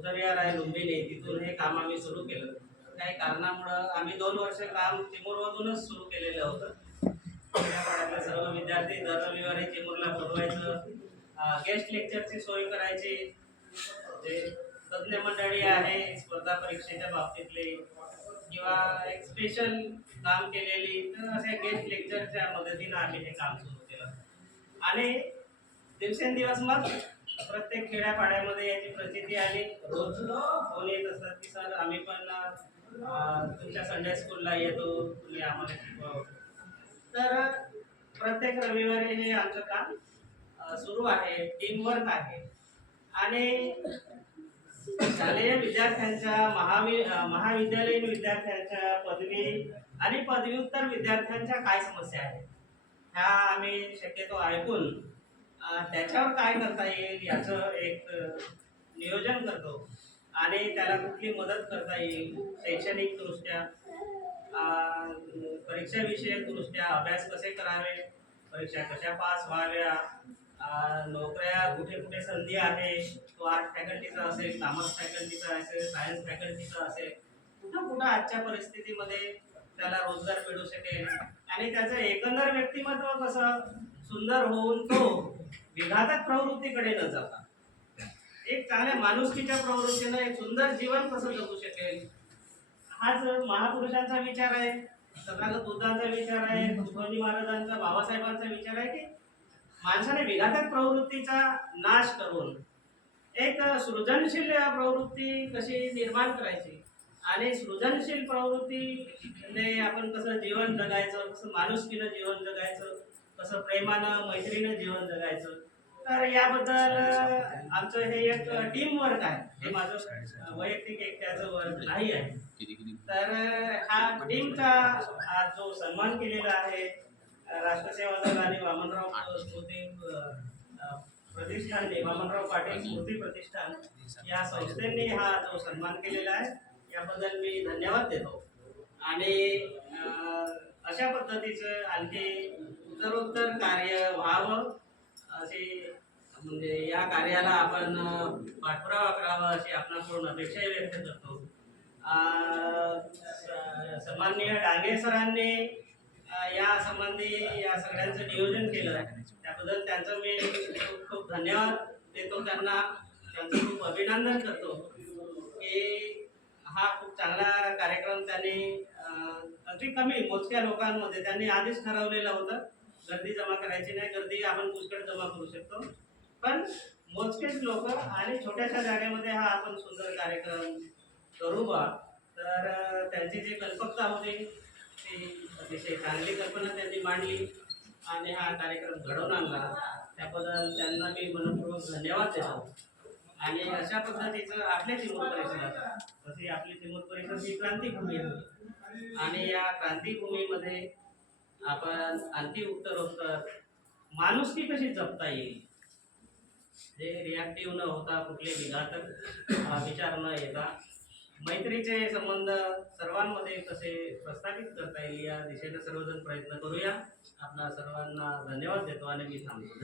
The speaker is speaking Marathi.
उतरविहार लुंबिनी, तिथून हे काम आम्ही सुरू केलं. काही कारणामुळं आम्ही 2 वर्ष काम चिमूरमधूनच सुरू केलेलं होतं. खेड्यापाड्यातले सर्व विद्यार्थी दर रविवारी चिमूरला बोलवायचं, गेस्ट लेक्चरची सोय करायची. जे तज्ञ मंडळी आहे स्पर्धा परीक्षेच्या बाबतीतले किंवा एक स्पेशल काम केलेली, तर अशा गेस्ट लेक्चरच्या मदतीनं आम्ही हे काम सुरू केलं. आणि दिवसेंदिवस मग प्रत्येक खेड्यापाड्यामध्ये याची प्रचिती आली. रोज फोन येत असतात की सर आम्ही पण तुमच्या संडे स्कूलला येतो, तुम्ही आम्हाला शिकवा. तर प्रत्येक रविवारी हे आमचं काम सुरू आहे, टीमवर्क आहे. आणि शालेय विद्यार्थ्यांच्या महाविद्यालयीन विद्यार्थ्यांच्या पदवी आणि पदव्युत्तर विद्यार्थ्यांच्या काय समस्या आहेत ह्या आम्ही शक्यतो ऐकून त्याच्यावर काय करता येईल याचं एक नियोजन करतो. आणि त्याला कुठली मदत करता येईल शैक्षणिक दृष्ट्या, परीक्षाविषयक दृष्ट्या, अभ्यास कसे करावे, परीक्षा कशा पास व्हाव्या, नोकऱ्या कुठे कुठे संधी आहे, तो आर्ट फॅकल्टीचा असेल, कॉमर्स फॅकल्टीचा असेल, सायन्स फॅकल्टीचा असेल, कुठं कुठं आजच्या परिस्थितीमध्ये त्याला रोजगार मिळू शकेल आणि त्याचं एकंदर व्यक्तिमत्व कसं सुंदर होऊन तो विघातक प्रवृत्तीकडे न जाता एक चांगल्या माणुसकीच्या प्रवृत्तीनं एक सुंदर जीवन कसं जगू शकेल. हाच महापुरुषांचा विचार आहे, तथागत बुद्धांचा विचार आहे, तुकोजी महाराजांचा, बाबासाहेबांचा विचार आहे की माणसाने विघातक प्रवृत्तीचा नाश करून एक सृजनशील प्रवृत्ती कशी निर्माण करायची आणि सृजनशील प्रवृत्तीने आपण कसं जीवन जगायचं, कसं माणुसकीनं जीवन जगायचं, कसं प्रेमानं मैत्रीनं जीवन जगायचं. तर याबद्दल आमचं हे एक टीम वर्क आहे, हे माझं वैयक्तिक एकट्याचं वर्क नाही आहे. तर हा टीमचा आज जो सन्मान केलेला आहे राष्ट्रसेवा दल आणि वामनराव स्मृती प्रतिष्ठानने, वामनराव पाटील स्मृती प्रतिष्ठान या संस्थेने हा जो सन्मान केलेला आहे याबद्दल मी धन्यवाद देतो. आणि अशा पद्धतीचं आणखी उत्तरोत्तर कार्य व्हावं अशी म्हणजे या कार्याला आपण पाठपुरावा करावा अशी आपणाकडून अपेक्षा व्यक्त करतो. सन्माननीय डांगे सरांनी या संबंधी या सगळ्यांचं नियोजन केलं, त्याबद्दल त्यांचं मी खूप खूप धन्यवाद देतो. त्यांचं खूप अभिनंदन करतो की हा खूप चांगला कार्यक्रम त्यांनी अगदी कमी मोजक्या लोकांमध्ये त्यांनी आधीच ठरवलेलं होतं. गर्दी जमा करायची नाही, गर्दी आपण पुष्कळ जमा करू शकतो, पण मोजकेच लोक आणि छोट्याशा जागेमध्ये हा आपण सुंदर कार्यक्रम करू बा. तर त्यांची जी कल्पकता होती ती अतिशय चांगली कल्पना त्यांनी मांडली आणि हा कार्यक्रम घडवून आणला, त्याबद्दल त्यांना मी मनपूर्वक धन्यवाद देतो. आणि अशा पद्धतीचं आपल्या चिमूर परिसरात, तशी आपली चिमूर परिसर ही क्रांतीभूमी आहे आणि या क्रांतीभूमीमध्ये आपण आणखी उत्तरोत्तर माणुसकी कशी जपता येईल, जे रिॲक्टिव्ह न होता, कुठले विघातक विचार न येता मैत्रीचे संबंध सर्वांमध्ये कसे प्रस्थापित करता येईल या दिशेने सर्वजण प्रयत्न करूया. आपणा सर्वांना धन्यवाद देतो आणि मी थांबतो.